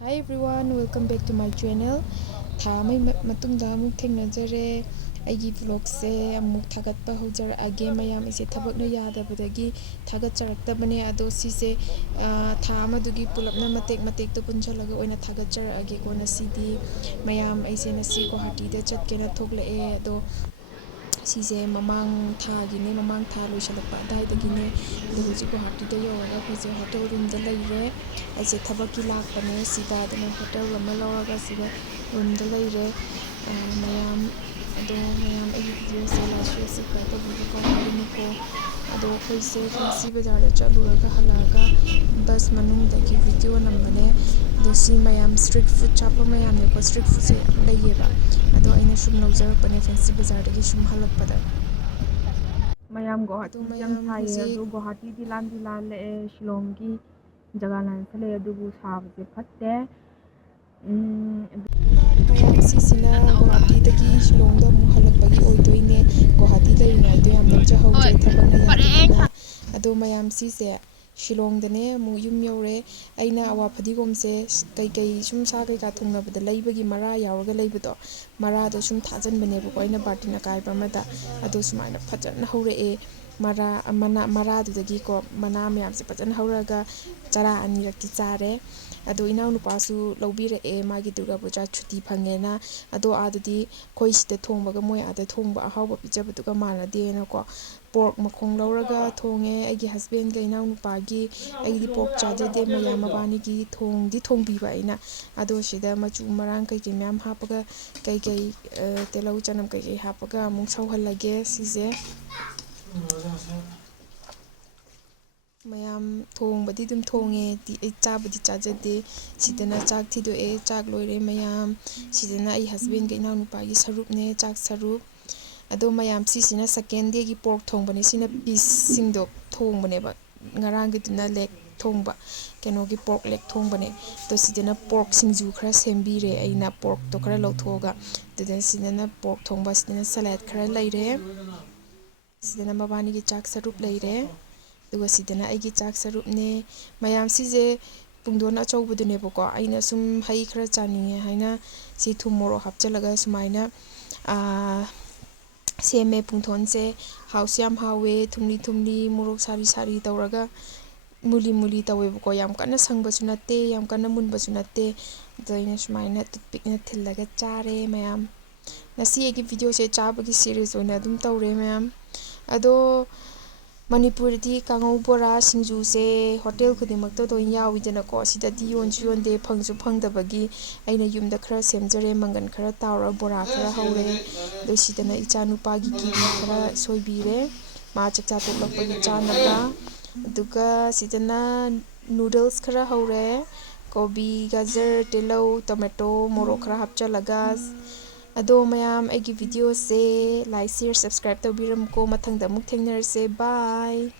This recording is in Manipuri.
Hi everyone, welcome back to my channel. Tha mai matungda amuk thengnajare aigi vlog se amuk thagatpa hojaraage mayam ise thabakna yadabadagi thagatcharaktabane ado sise tha amadugi pulapna matek to punchalaga oina thagatcharaage kona sidi mayam aise nasi Guwahati da chatkena thoklae ado sise mamang tha gine mamang tha loisalakpa daidagine ado huji Guwahati da yoraga khoje hotel room da laire aise thabaki lakpane sida adana hotel lama lauraga sida room da laire mayam ado mayam agi video se la share subscribe tawbiba kaunagnuko ado khoise fancy bazar da chaluraga halaga bus manungdagi video nambane ado si mayam street food chapa mayam ne ko street food se yam layeba ado aina sum lawjarapane fancy bazar dagi sum halakpada mayam Guwahati jam saye adu Guwahati di lan le Shillong gi jaga lan sale adu bu sabje phatte mayam sisina Guwahati dagi Shillong da mu halakpagi oidoine Guwahati laringai do yam namjahauje thabakna yadabana ado mayam sise Shillong dane mu yum yore aina awa phadigom se kai sum sa kai ka thungnabada laibagi mara yauraga laibado mara do sum thajan bane bu ko aina bartina kai pamada ado sumaina phajana haure mara dudagi ko mana mayam se phajana hauraga chara ani rakti chare ado inaw nupasu lobire magi durga puja chuti phangena ado adudi khoi sida thongbaga moi ada thongba ahawba pijabutuga manade na ko pork makhong lauraga thonge aigi husband ga inaw nupagi aigi pork chajade mayam mabani gi thongbiba ina ado sida machu marang kai myam hapaga kai telau chanam kai hapaga amung sauhalage sise mayam thongbadi dum thonge chabadi chajade sidana chak thidoe chak loire mayam sidana ai husband ga inaw nupagi sarupne chak sarup ado mayam sisina second day gi pork thongbane sina piece singdo thongbane ba ngarang gi duna leg thongba kenogi pork leg thongbane to sidana pork singju khara sembire aina pork to khara lawthoga teden sidana pork thongba sidana salad khara laire sidana mabani gi chak sarup laire duga sidana aigi chak sarupne mayam sije pungdona achawbudune bako aina sum hai khara chaninge haina si thum morok hapchalaga sumaina seme pungthonse house yam hawe thumli morok sari tawraga muli tawe bako yam kana sangbasu natte yam kana munbasu natte doina sumaina toothpick na thillaga chare mayam nasi egi video se chabagi series oina dum tawre mayam ado Manipur di kangau bora singju se hotel khudimakta do yawidana ko sidadi yonde phangju phangdabagi aina yumda khara semjare mangan khara tawra bora khara haure do sidana icha nupagi ki khara soibire ma chakcha toklapagi chanaba duga sidana noodles khara haure kobi gajar telau tomato morok khara hapchalaga ado mayam aigi video se like share subscribe tawbiramko mathangda muk thengnarse bye